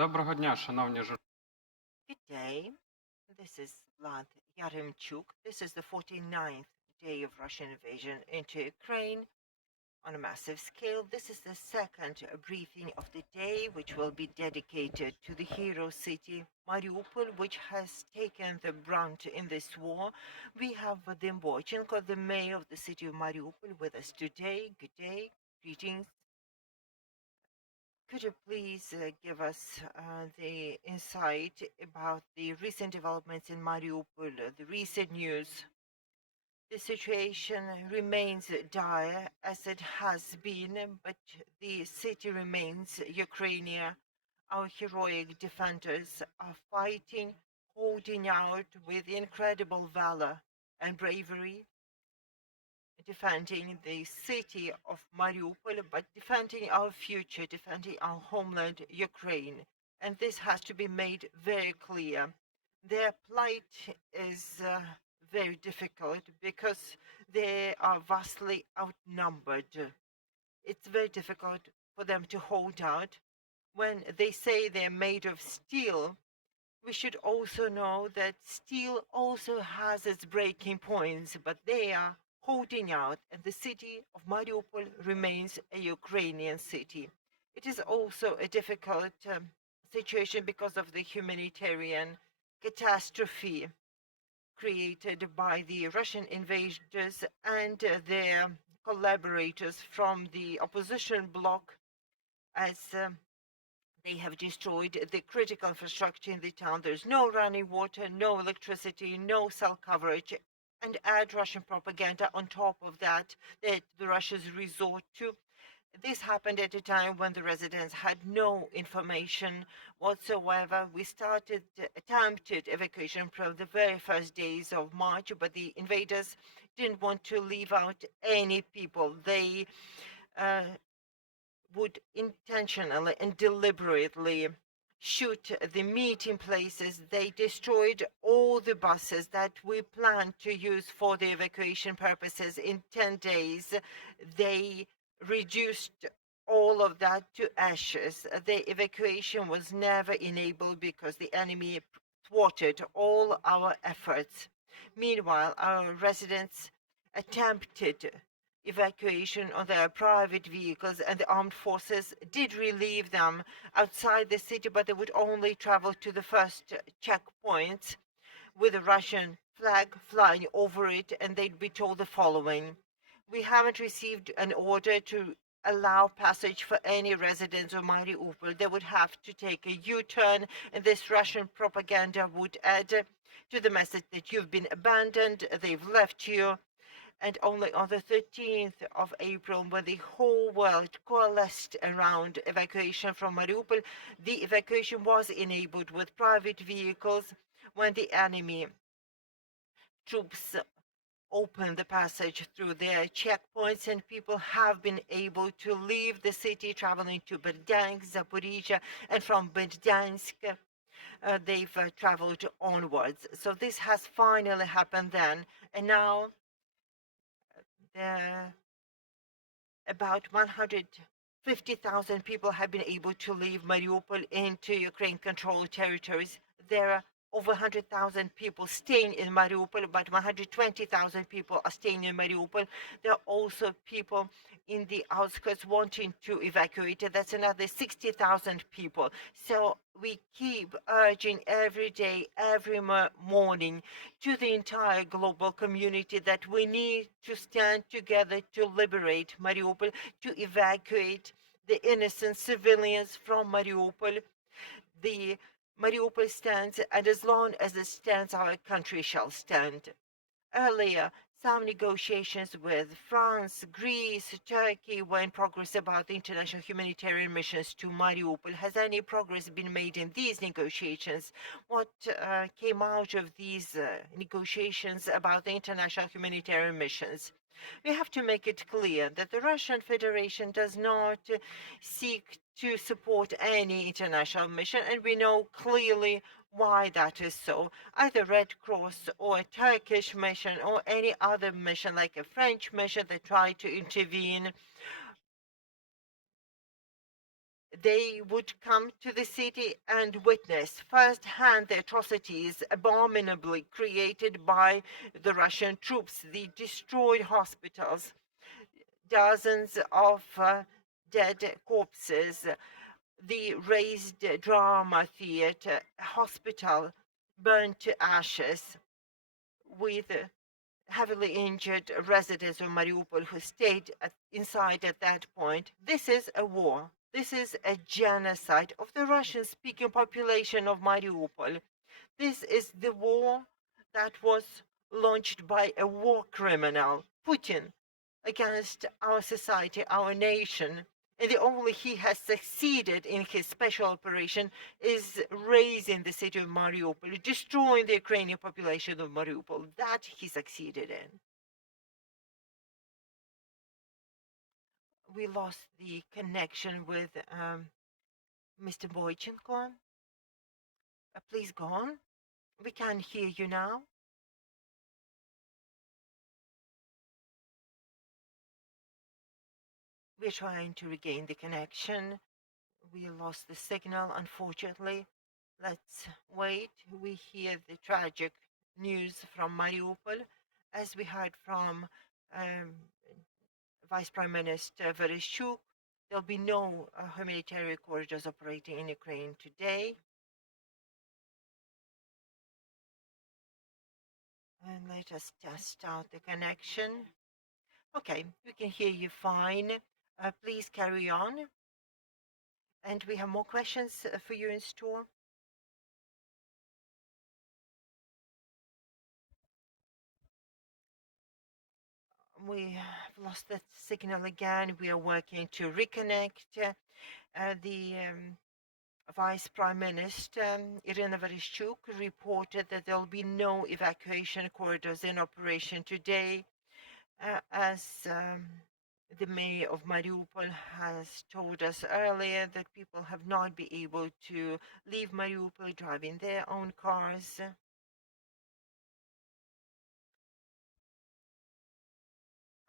Доброго дня, шановні журналісти. Good day. This is Vadym. This is the 49th day of Russian invasion into Ukraine on a massive scale. This is the second briefing of the day, which will be dedicated to the hero city Mariupol, which has taken the brunt in this war. We have Vadym Boichenko, the mayor of the city of Mariupol, with us today. Good day. Greetings. Could you please give us the insight about the recent developments in Mariupol, the recent news? The situation remains dire as it has been, but the city remains Ukrainian. Our heroic defenders are fighting, holding out with incredible valor and bravery, defending the city of Mariupol, but defending our future, defending our homeland, Ukraine. And this has to be made very clear. Their plight is very difficult because they are vastly outnumbered. It's very difficult for them to hold out. When they say they're made of steel, we should also know that steel also has its breaking points, but they are holding out, and the city of Mariupol remains a Ukrainian city. It is also a difficult situation because of the humanitarian catastrophe created by the Russian invaders and their collaborators from the opposition bloc, as they have destroyed the critical infrastructure in the town. There's no running water, no electricity, no cell coverage. And add Russian propaganda on top of that the Russians resort to. This happened at a time when the residents had no information whatsoever. We started attempted evacuation from the very first days of March, but the invaders didn't want to leave out any people. They would intentionally and deliberately shoot the meeting places. They destroyed all the buses that we planned to use for the evacuation purposes in 10 days. They reduced all of that to ashes. The evacuation was never enabled because the enemy thwarted all our efforts. Meanwhile, our residents attempted evacuation on their private vehicles, and the armed forces did relieve them outside the city, but they would only travel to the first checkpoint with a Russian flag flying over it, and they'd be told the following: we haven't received an order to allow passage for any residents of Mariupol. They would have to take a U-turn, and this Russian propaganda would add to the message that you've been abandoned, they've left you. And only on the 13th of April, when the whole world coalesced around evacuation from Mariupol, the evacuation was enabled with private vehicles when the enemy troops opened the passage through their checkpoints, and people have been able to leave the city, traveling to Berdiansk, Zaporizhia, and from Berdiansk, they've traveled onwards. So this has finally happened then, and now about 150,000 people have been able to leave Mariupol into Ukraine-controlled territories. There are over 100,000 people staying in Mariupol, but 120,000 people are staying in Mariupol. There are also people in the outskirts wanting to evacuate. That's another 60,000 people. So we keep urging every day, every morning to the entire global community that we need to stand together to liberate Mariupol, to evacuate the innocent civilians from Mariupol. The Mariupol stands, and as long as it stands, our country shall stand. Earlier, some negotiations with France, Greece, Turkey were in progress about the international humanitarian missions to Mariupol. Has any progress been made in these negotiations? What came out of these negotiations about the international humanitarian missions? We have to make it clear that the Russian Federation does not seek to support any international mission, and we know clearly why that is so. Either Red Cross or a Turkish mission or any other mission like a French mission that tried to intervene they would come to the city and witness firsthand the atrocities abominably created by the Russian troops, the destroyed hospitals, dozens of dead corpses, the razed drama theater, hospital burned to ashes, with heavily injured residents of Mariupol who stayed inside at that point. This is a war. This is a genocide of the Russian-speaking population of Mariupol. This is the war that was launched by a war criminal, Putin, against our society, our nation. And the only he has succeeded in his special operation is razing the city of Mariupol, destroying the Ukrainian population of Mariupol. That he succeeded in. We lost the connection with Mr. Boichenko. Please go on. We can hear you now. We're trying to regain the connection. We lost the signal, unfortunately. Let's wait. We hear the tragic news from Mariupol, as we heard from Vice Prime Minister Vereshchuk. There'll be no humanitarian corridors operating in Ukraine today. And let us test out the connection. Okay, we can hear you fine. Please carry on. And we have more questions for you in store. We have lost that signal again. We are working to reconnect. The Vice Prime Minister Irina Vereshchuk reported that there will be no evacuation corridors in operation today, as the mayor of Mariupol has told us earlier that people have not been able to leave Mariupol driving their own cars.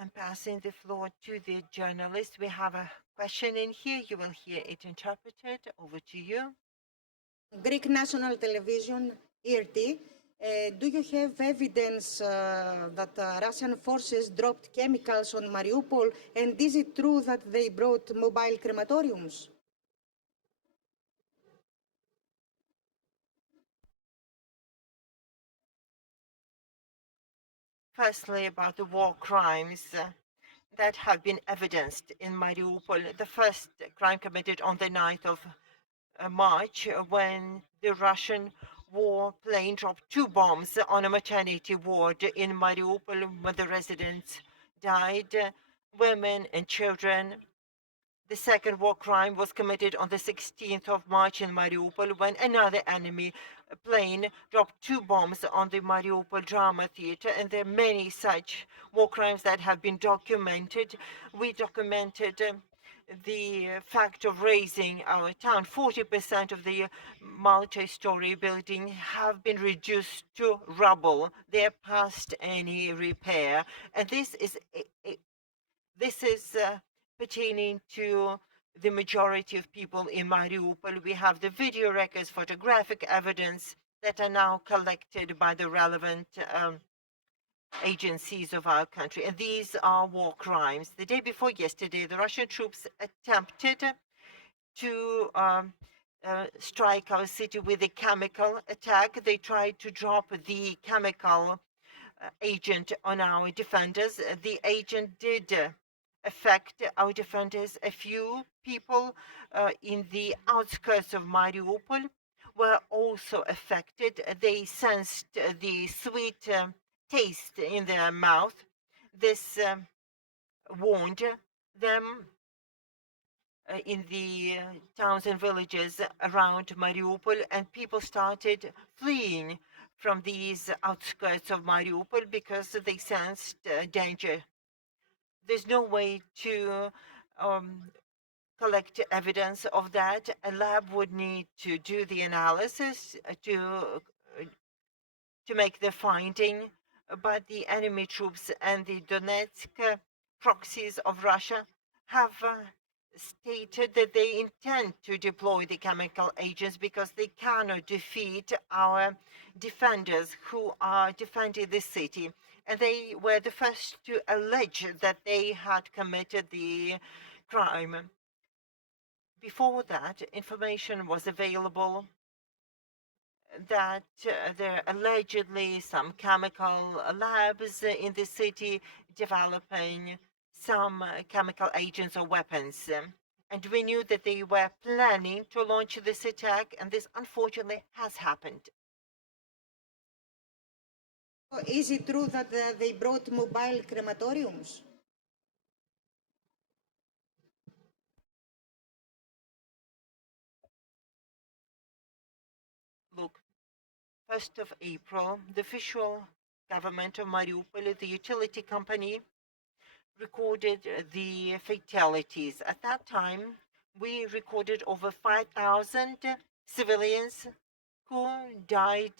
I'm passing the floor to the journalist. We have a question in here. You will hear it interpreted. Over to you. Greek national television, ERT. Do you have evidence that Russian forces dropped chemicals on Mariupol? And is it true that they brought mobile crematoriums? Firstly, about the war crimes that have been evidenced in Mariupol. The first crime committed on the 9th of March, when the Russian war plane dropped 2 bombs on a maternity ward in Mariupol, where the residents died, women and children. The second war crime was committed on the 16th of March in Mariupol, when another enemy plane dropped 2 bombs on the Mariupol drama theater, and there are many such war crimes that have been documented. We documented the fact of razing our town. 40% of the multi-story building have been reduced to rubble. They're past any repair, and this is pertaining to the majority of people in Mariupol. We have the video records, photographic evidence that are now collected by the relevant agencies of our country. And these are war crimes. The day before yesterday, the Russian troops attempted to strike our city with a chemical attack. They tried to drop the chemical agent on our defenders. The agent did affect our defenders. A few people in the outskirts of Mariupol were also affected. They sensed the sweet taste in their mouth. This warned them in the towns and villages around Mariupol, and people started fleeing from these outskirts of Mariupol because they sensed danger. There's no way to collect evidence of that. A lab would need to do the analysis to make the finding, but the enemy troops and the Donetsk proxies of Russia have stated that they intend to deploy the chemical agents because they cannot defeat our defenders who are defending the city. And they were the first to allege that they had committed the crime. Before that, information was available that there are allegedly some chemical labs in the city developing some chemical agents or weapons. And we knew that they were planning to launch this attack, and this unfortunately has happened. Is it true that they brought mobile crematoriums? Look, 1st of April, the official government of Mariupol, the utility company, recorded the fatalities. At that time, we recorded over 5,000 civilians who died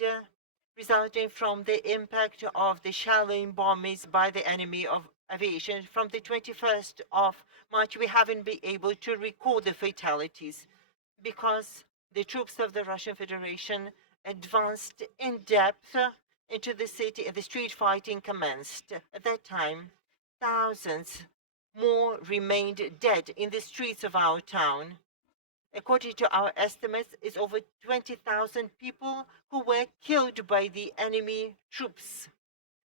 resulting from the impact of the shelling bombings by the enemy of aviation. From the 21st of March, we haven't been able to record the fatalities because the troops of the Russian Federation advanced in depth into the city and the street fighting commenced. At that time, thousands more remained dead in the streets of our town. According to our estimates, it's over 20,000 people who were killed by the enemy troops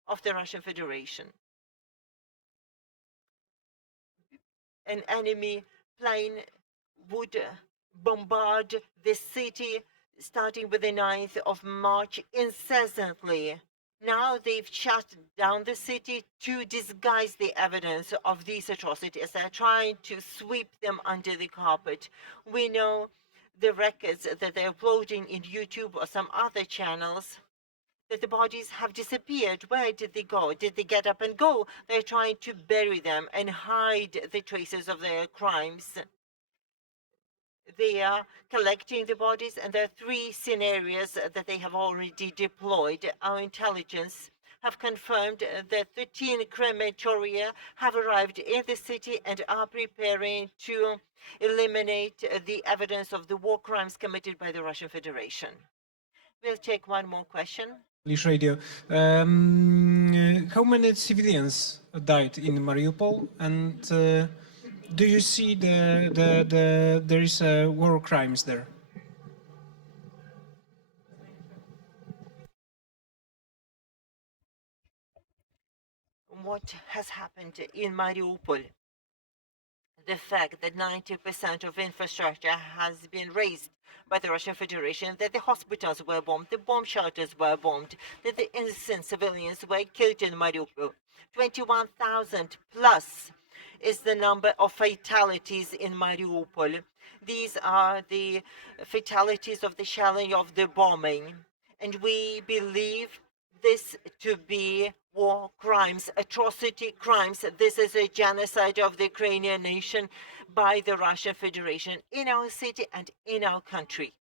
of the Russian Federation. An enemy plane would bombard the city starting with the 9th of March incessantly. Now they've shut down the city to disguise the evidence of these atrocities. They're trying to sweep them under the carpet. We know the records that they're uploading in YouTube or some other channels, that the bodies have disappeared. Where did they go? Did they get up and go? They're trying to bury them and hide the traces of their crimes. They are collecting the bodies, and there are 3 scenarios that they have already deployed. Our intelligence have confirmed that 13 crematoria have arrived in the city and are preparing to eliminate the evidence of the war crimes committed by the Russian Federation. We'll take one more question. Polish radio. How many civilians died in Mariupol, and do you see there is war crimes there? What has happened in Mariupol? The fact that 90% of infrastructure has been razed by the Russian Federation, that the hospitals were bombed, the bomb shelters were bombed, that the innocent civilians were killed in Mariupol. 21,000 plus is the number of fatalities in Mariupol. These are the fatalities of the shelling, of the bombing. And we believe this to be war crimes, atrocity crimes. This is a genocide of the Ukrainian nation by the Russian Federation in our city and in our country.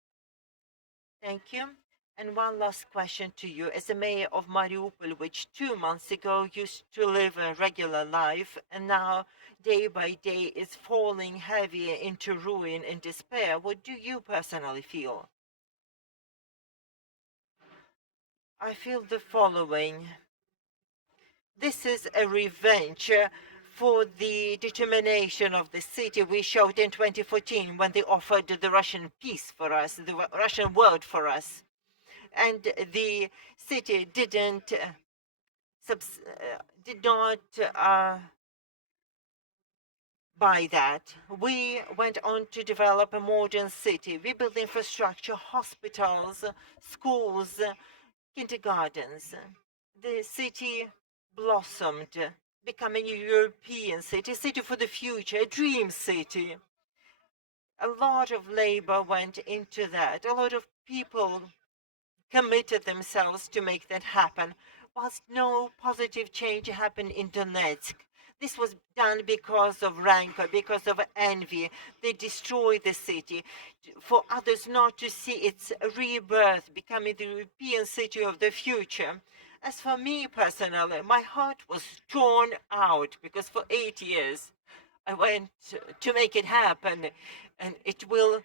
Thank you. And one last question to you. As a mayor of Mariupol, which 2 months ago used to live a regular life, and now day by day is falling heavier into ruin and despair, what do you personally feel? I feel the following. This is a revenge for the determination of the city we showed in 2014 when they offered the Russian peace for us, the Russian world for us. And the city did not buy that. We went on to develop a modern city. We built infrastructure, hospitals, schools, kindergartens. The city blossomed, becoming a European city, a city for the future, a dream city. A lot of labor went into that. A lot of people committed themselves to make that happen, whilst no positive change happened in Donetsk. This was done because of rancor, because of envy. They destroyed the city for others not to see its rebirth, becoming the European city of the future. As for me personally, my heart was torn out because for 8 years I want to make it happen, and it will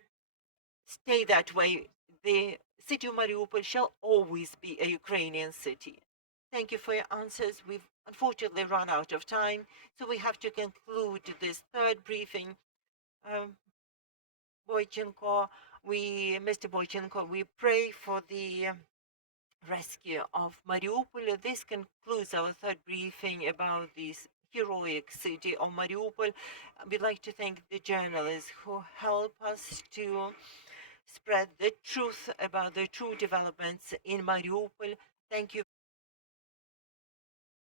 stay that way. The city of Mariupol shall always be a Ukrainian city. Thank you for your answers. We've unfortunately run out of time, so we have to conclude this third briefing. Boichenko, Mr. Boichenko, we pray for the rescue of Mariupol. This concludes our third briefing about this heroic city of Mariupol. We'd like to thank the journalists who help us to spread the truth about the true developments in Mariupol. Thank you